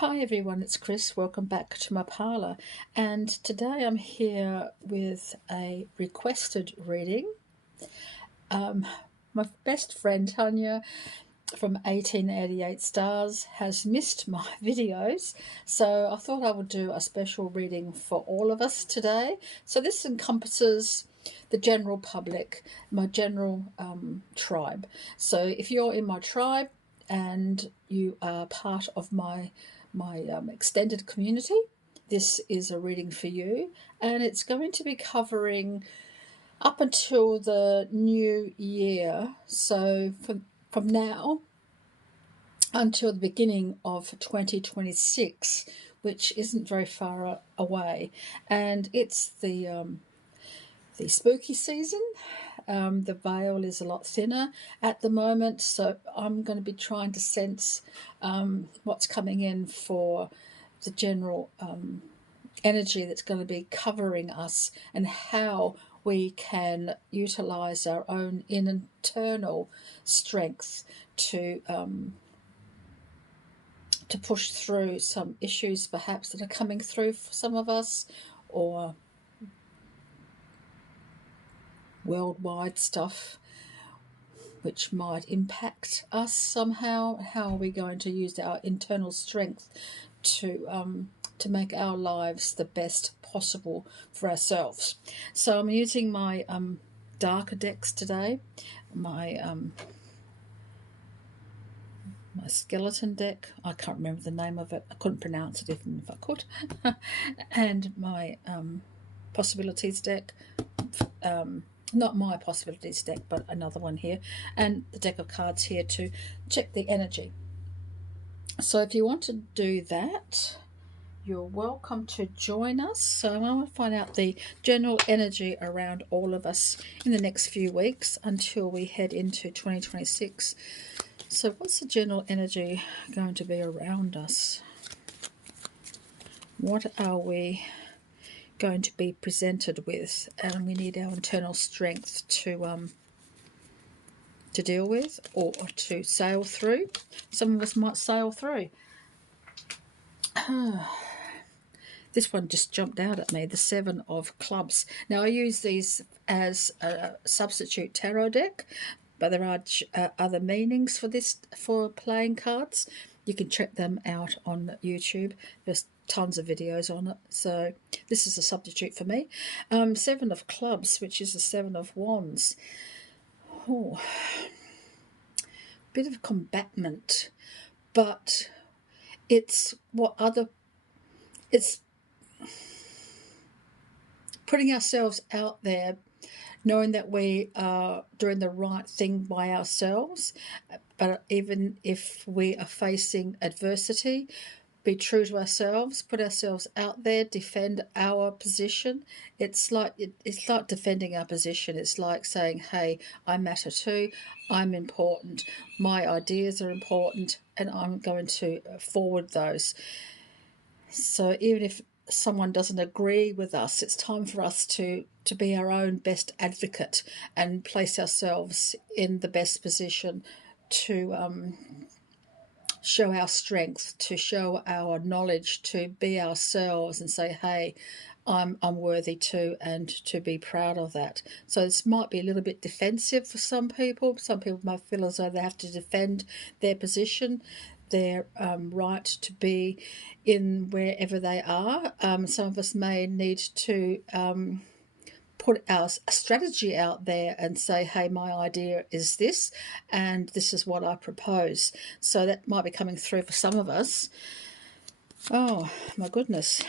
Hi everyone, it's Chris. Welcome back to my parlour. And today I'm here with a requested reading. My best friend Tanya from 1888 Stars has missed my videos, so I thought I would do a special reading for all of us today. So this encompasses the general public, my general tribe. So if you're in my tribe and you are part of my extended community, this is a reading for you, and it's going to be covering up until the new year. So from now until the beginning of 2026, which isn't very far away, and it's the spooky season. The veil is a lot thinner at the moment, so I'm going to be trying to sense what's coming in for the general energy that's going to be covering us, and how we can utilize our own internal strength to push through some issues perhaps that are coming through for some of us, or worldwide stuff which might impact us somehow. How are we going to use our internal strength to make our lives the best possible for ourselves? So I'm using my darker decks today, my skeleton deck. I can't remember the name of it. I couldn't pronounce it even if I could. And my possibilities deck. Not my possibilities deck, but another one here, and the deck of cards here to check the energy. So if you want to do that, you're welcome to join us. So I want to find out the general energy around all of us in the next few weeks until we head into 2026. So what's the general energy going to be around us? What are we going to be presented with? And we need our internal strength to deal with, or to sail through. Some of us might sail through. This one just jumped out at me, the Seven of Clubs. Now I use these as a substitute tarot deck, but there are other meanings for playing cards. You can check them out on YouTube. There's tons of videos on it. So this is a substitute for me. Seven of Clubs, which is the Seven of Wands. Oh, bit of combatment, but it's putting ourselves out there, knowing that we are doing the right thing by ourselves. But even if we are facing adversity, be true to ourselves, put ourselves out there, defend our position. It's like defending our position. It's like saying, hey, I matter too, I'm important, my ideas are important, and I'm going to forward those. So even if someone doesn't agree with us, it's time for us to be our own best advocate and place ourselves in the best position to show our strength, to show our knowledge, to be ourselves and say, hey, I'm worthy too, and to be proud of that. So this might be a little bit defensive for some people. Some people might feel as though they have to defend their position, their right to be in wherever they are. Some of us may need to put our strategy out there and say, hey, my idea is this, and this is what I propose. So that might be coming through for some of us. Oh, my goodness.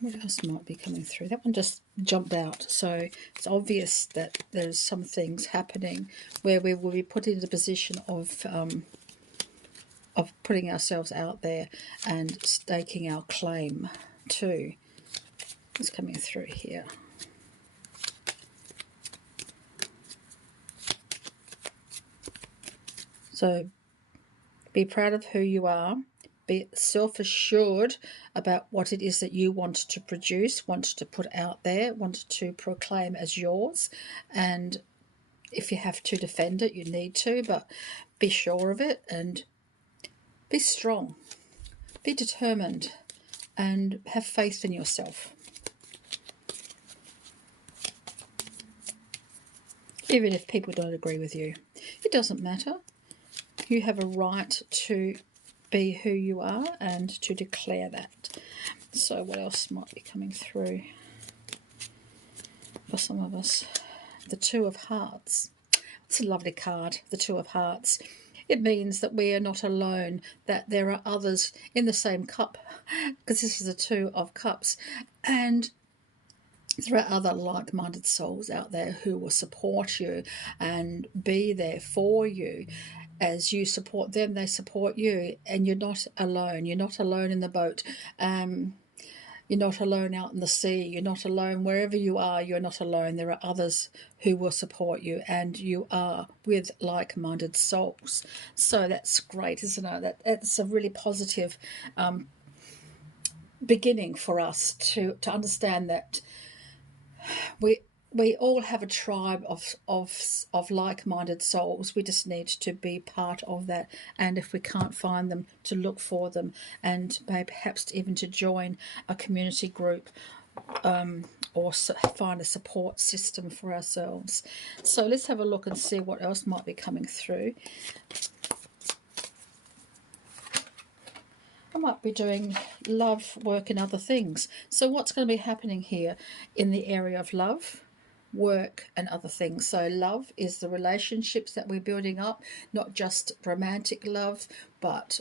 What else might be coming through? That one just jumped out. So it's obvious that there's some things happening where we will be put in the position of putting ourselves out there and staking our claim too. What's coming through here? So be proud of who you are. Be self-assured about what it is that you want to produce, want to put out there, want to proclaim as yours. And if you have to defend it, you need to, but be sure of it and Be strong, be determined, and have faith in yourself. Even if people don't agree with you, it doesn't matter. You have a right to be who you are and to declare that. So what else might be coming through for some of us? The Two of Hearts. It's a lovely card, the Two of Hearts. It means that we are not alone, that there are others in the same cup, because this is the Two of Cups. And there are other like-minded souls out there who will support you and be there for you. As you support them, they support you, and you're not alone. You're not alone in the boat. You're not alone out in the sea. You're not alone wherever you are. You're not alone. There are others who will support you, and you are with like-minded souls. So that's great, isn't it? That's a really positive beginning for us to understand that we all have a tribe of like-minded souls. We just need to be part of that, and if we can't find them, to look for them, and perhaps even to join a community group, or find a support system for ourselves. So let's have a look and see what else might be coming through. I might be doing love, work and other things. So what's going to be happening here in the area of love, work and other things? So love is the relationships that we're building up, not just romantic love, but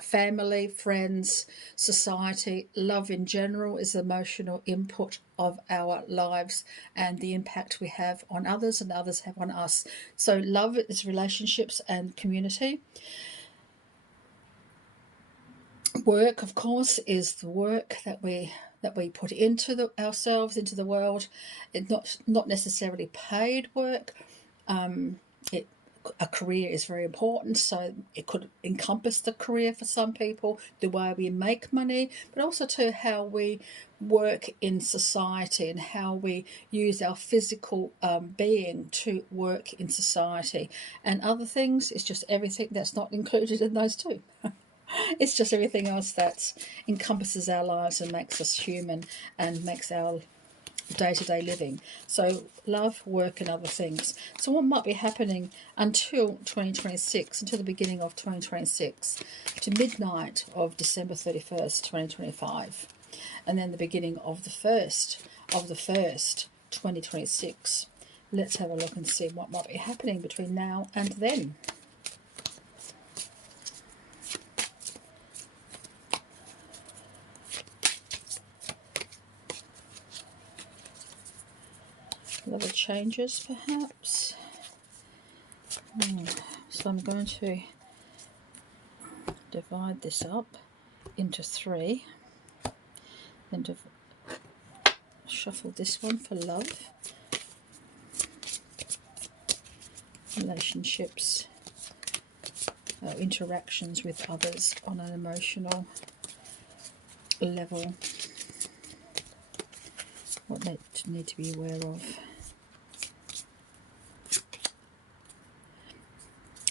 family, friends, society. Love in general is the emotional input of our lives and the impact we have on others and others have on us. So love is relationships and community. Work, of course, is the work that we put into ourselves, into the world. It's not necessarily paid work. A career is very important, so it could encompass the career for some people, the way we make money, but also to how we work in society and how we use our physical being to work in society. And other things, it's just everything that's not included in those two. It's just everything else that encompasses our lives and makes us human and makes our day-to-day living. So love, work and other things. So what might be happening until 2026, until the beginning of 2026, to midnight of December 31st, 2025, and then the beginning of the 1st of the 1st, 2026. Let's have a look and see what might be happening between now and then. Other changes perhaps. So I'm going to divide this up into 3, and shuffle this one for love, relationships, interactions with others on an emotional level, what they need to be aware of.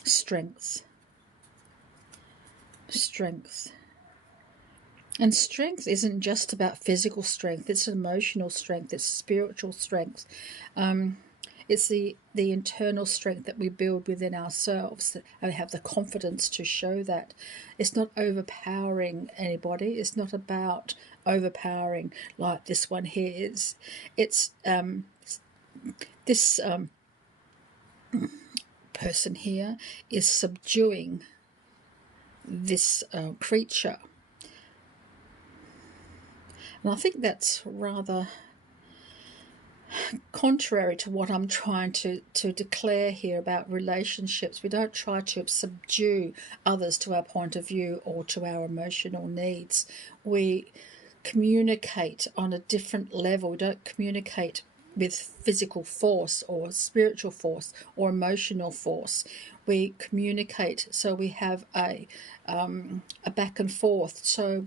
Strength. And strength isn't just about physical strength, it's emotional strength, it's spiritual strength. It's the internal strength that we build within ourselves and have the confidence to show that. It's not overpowering anybody. It's not about overpowering like this one here is. It's this person here is subduing this creature. And I think that's rather contrary to what I'm trying to declare here about relationships. We don't try to subdue others to our point of view or to our emotional needs. We communicate on a different level. We don't communicate with physical force or spiritual force or emotional force. We communicate, so we have a back and forth. So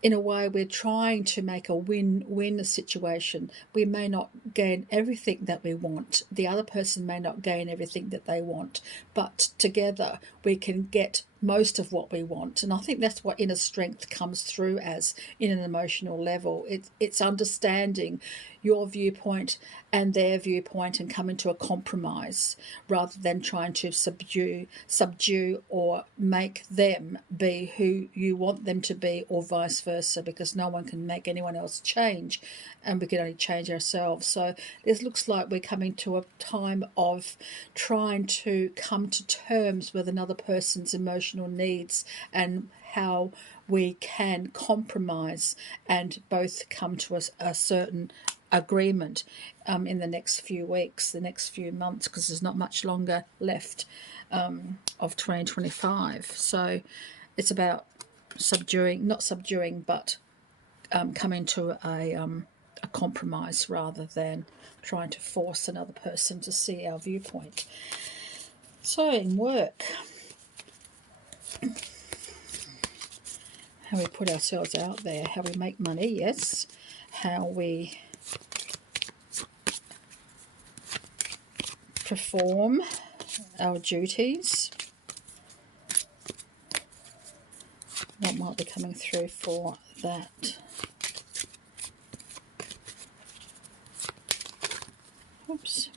in a way, we're trying to make a win-win situation. We may not gain everything that we want. The other person may not gain everything that they want. But together, we can get most of what we want. And I think that's what inner strength comes through as in an emotional level. It's understanding your viewpoint and their viewpoint and coming to a compromise rather than trying to subdue or make them be who you want them to be, or vice versa, because no one can make anyone else change, and we can only change ourselves. So this looks like we're coming to a time of trying to come to terms with another person's emotional needs and how we can compromise and both come to a certain agreement in the next few weeks, the next few months, because there's not much longer left of 2025. So it's about not subduing, but coming to a compromise rather than trying to force another person to see our viewpoint. So in work, how we put ourselves out there, how we make money, yes, how we perform our duties, what might be coming through for that. Oops.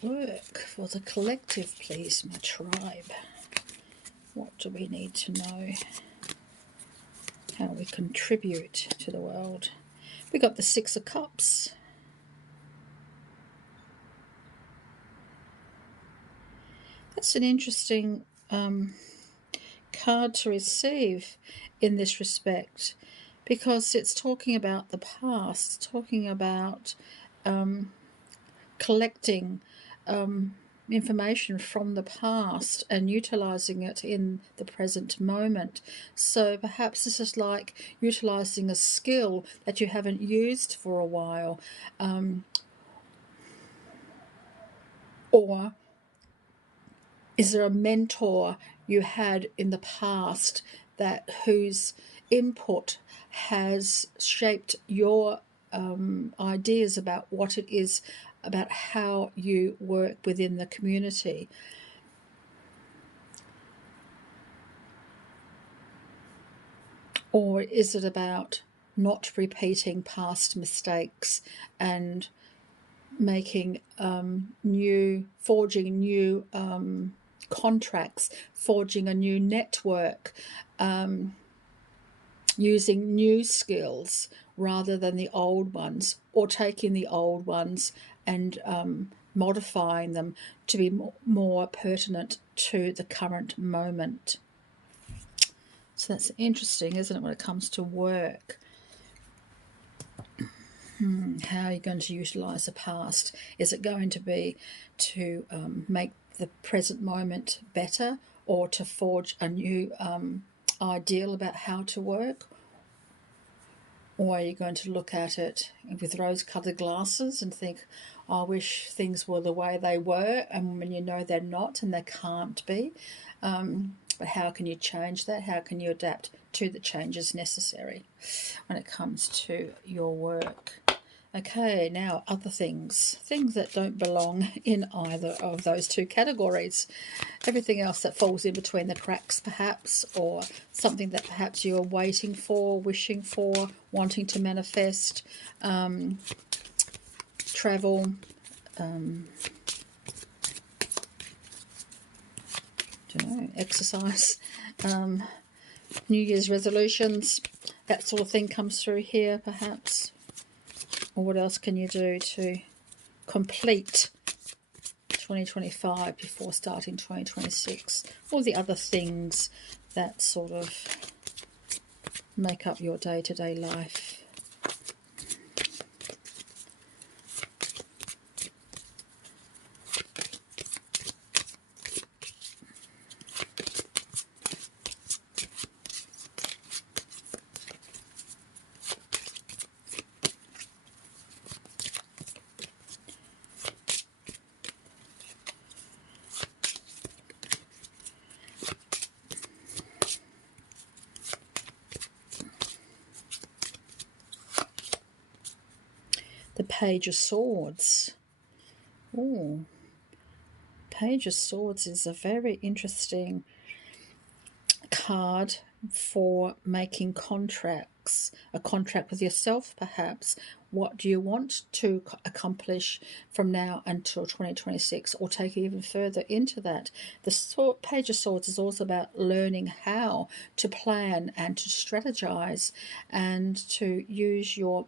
Work for the collective, please, my tribe. What do we need to know? How we contribute to the world. We got the Six of Cups. That's an interesting card to receive in this respect, because it's talking about the past, talking about collecting information from the past and utilizing it in the present moment. So perhaps this is like utilizing a skill that you haven't used for a while, or is there a mentor you had in the past that whose input has shaped your ideas about what it is, about how you work within the community? Or is it about not repeating past mistakes and making forging new contracts, forging a new network, using new skills rather than the old ones, or taking the old ones and modifying them to be more pertinent to the current moment? So that's interesting, isn't it, when it comes to work? How are you going to utilise the past? Is it going to be to make the present moment better, or to forge a new ideal about how to work? Or are you going to look at it with rose-coloured glasses and think, I wish things were the way they were, and when you know they're not and they can't be? But how can you change that? How can you adapt to the changes necessary when it comes to your work? Okay, now other things that don't belong in either of those two categories. Everything else that falls in between the cracks, perhaps, or something that perhaps you're waiting for, wishing for, wanting to manifest, travel, exercise, New Year's resolutions, that sort of thing comes through here, perhaps. Or what else can you do to complete 2025 before starting 2026? All the other things that sort of make up your day-to-day life. Page of Swords. Ooh, Page of Swords is a very interesting card for making contracts, a contract with yourself perhaps. What do you want to accomplish from now until 2026, or take it even further into that? The Page of Swords is also about learning how to plan and to strategize and to use your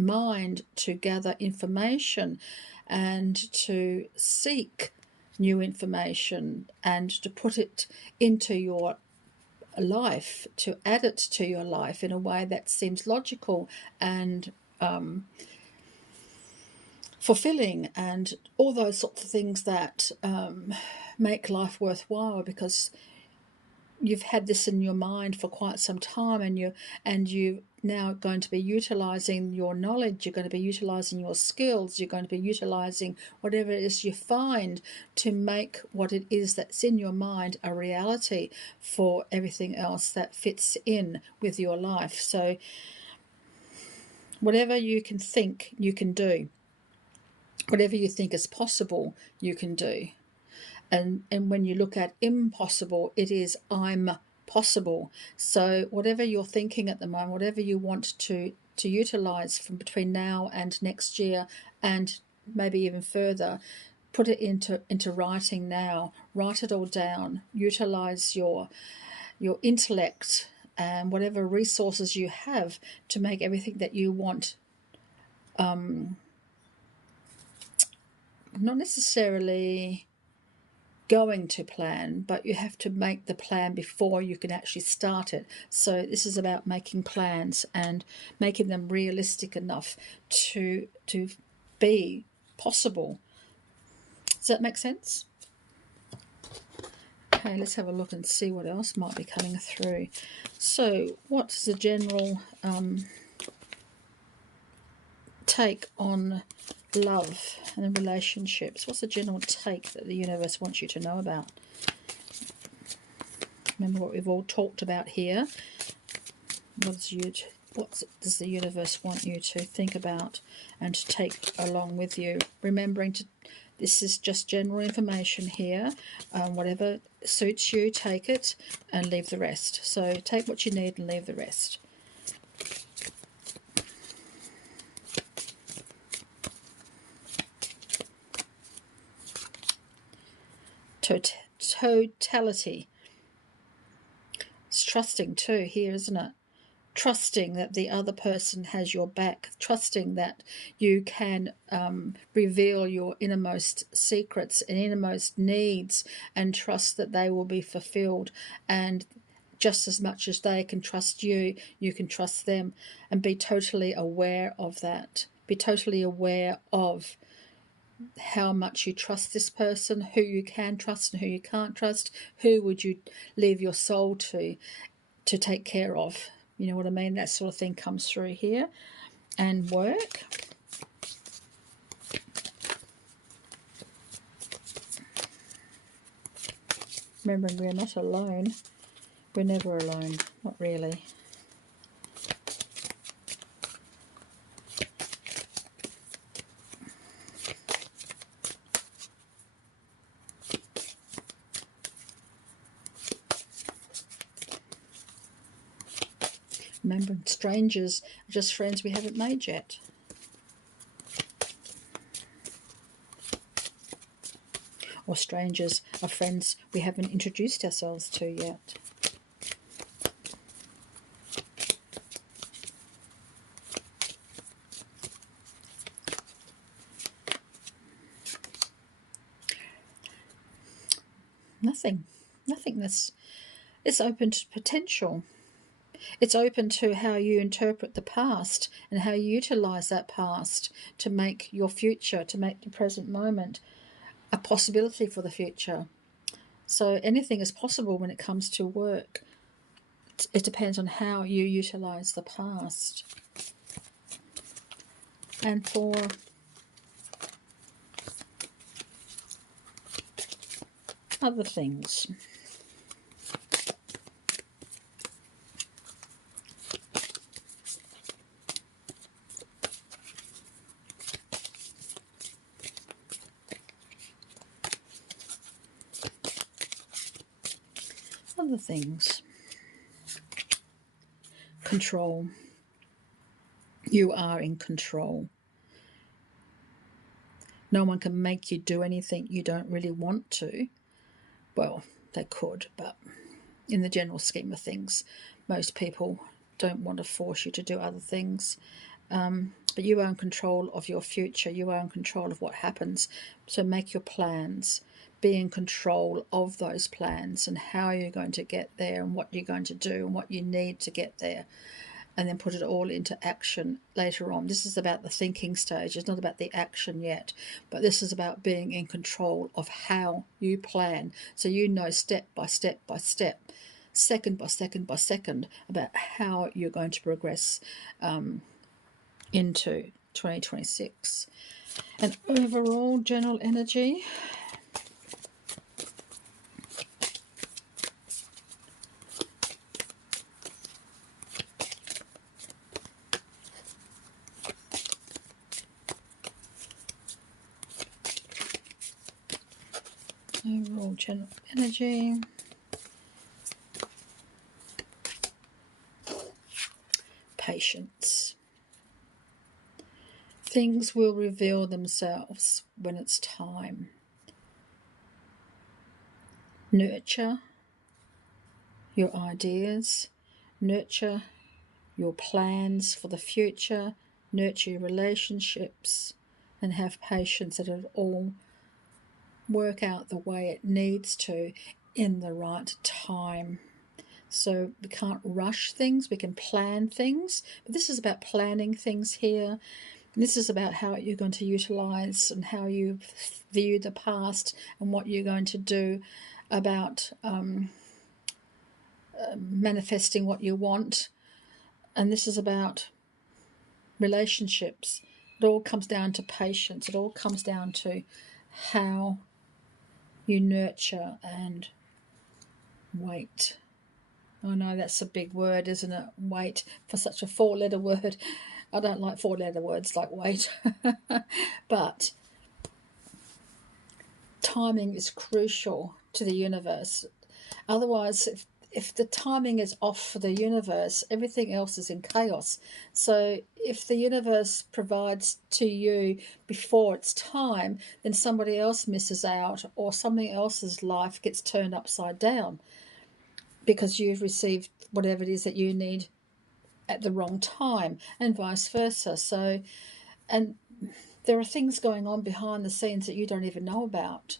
mind to gather information and to seek new information and to put it into your life, to add it to your life in a way that seems logical and fulfilling, and all those sorts of things that make life worthwhile, because you've had this in your mind for quite some time, and you're now going to be utilizing your knowledge, you're going to be utilizing your skills, you're going to be utilizing whatever it is you find to make what it is that's in your mind a reality for everything else that fits in with your life. So whatever you can think, you can do. Whatever you think is possible, you can do. And when you look at impossible, it is I'm possible. So whatever you're thinking at the moment, whatever you want to utilize from between now and next year, and maybe even further, put it into writing now. Write it all down. Utilize your intellect and whatever resources you have to make everything that you want not necessarily going to plan, but you have to make the plan before you can actually start it. So this is about making plans and making them realistic enough to be possible. Does that make sense? Okay, let's have a look and see what else might be coming through. So what's the general take on love and relationships? What's the general take that the universe wants you to know about? Remember what we've all talked about here. What does the universe want you to think about and to take along with you? Remembering this is just general information here. Whatever suits you, take it and leave the rest. So take what you need and leave the rest. Totality. It's trusting too here, isn't it? Trusting that the other person has your back, trusting that you can reveal your innermost secrets and innermost needs, and trust that they will be fulfilled. And just as much as they can trust you, you can trust them, and be totally aware of that. Be totally aware of how much you trust this person, who you can trust and who you can't trust, who would you leave your soul to take care of. You know what I mean? That sort of thing comes through here. And work. Remembering we're not alone. We're never alone. Not really. Remembering strangers are just friends we haven't made yet. Or strangers are friends we haven't introduced ourselves to yet. Nothing. It's open to potential. It's open to how you interpret the past and how you utilize that past to make your future, to make the present moment a possibility for the future. So anything is possible when it comes to work. It depends on how you utilize the past. And for other things, other things. Control. You are in control. No one can make you do anything you don't really want to. Well, they could, but in the general scheme of things, most people don't want to force you to do other things. But you are in control of your future. You are in control of what happens. So make your plans. Be in control of those plans and how you're going to get there and what you're going to do and what you need to get there. And then put it all into action later on. This is about the thinking stage. It's not about the action yet. But this is about being in control of how you plan. So you know step by step by step, second by second by second, about how you're going to progress into 2026. And overall general energy. Overall general energy. Patience. Things will reveal themselves when it's time. Nurture your ideas, nurture your plans for the future, nurture your relationships, and have patience that it all work out the way it needs to in the right time. So we can't rush things, we can plan things, but this is about planning things here. This is about how you're going to utilise and how you view the past and what you're going to do about manifesting what you want. And this is about relationships. It all comes down to patience. It all comes down to how you nurture and wait. I know that's a big word, isn't it? Wait, for such a 4-letter word. I don't like 4-letter words like wait. But timing is crucial to the universe. Otherwise, if the timing is off for the universe, everything else is in chaos. So if the universe provides to you before it's time, then somebody else misses out or somebody else's life gets turned upside down because you've received whatever it is that you need at the wrong time, and vice versa. So, and there are things going on behind the scenes that you don't even know about.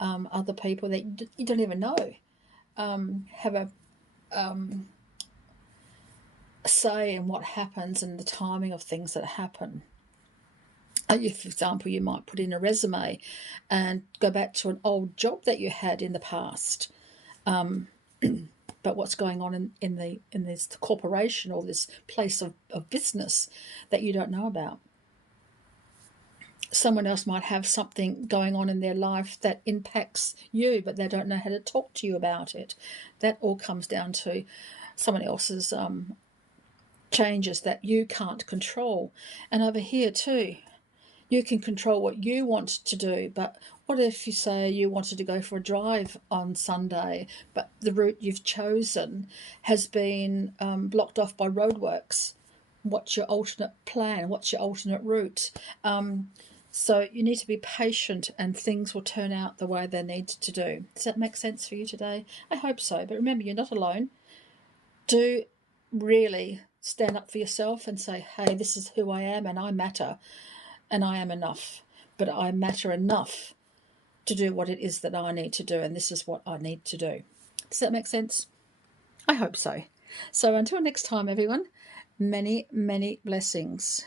Other people that you don't even know have a say in what happens and the timing of things that happen. If, for example, you might put in a resume and go back to an old job that you had in the past. But what's going on in this corporation or this place of business that you don't know about. Someone else might have something going on in their life that impacts you, but they don't know how to talk to you about it. That all comes down to someone else's changes that you can't control. And over here too, you can control what you want to do, but what if you say you wanted to go for a drive on Sunday, but the route you've chosen has been blocked off by roadworks? What's your alternate plan? What's your alternate route? So you need to be patient and things will turn out the way they need to do. Does that make sense for you today? I hope so. But remember, you're not alone. Do really stand up for yourself and say, hey, this is who I am and I matter and I am enough. But I matter enough to do what it is that I need to do, and this is what I need to do. Does that make sense? I hope so. So until next time, everyone, many, many blessings.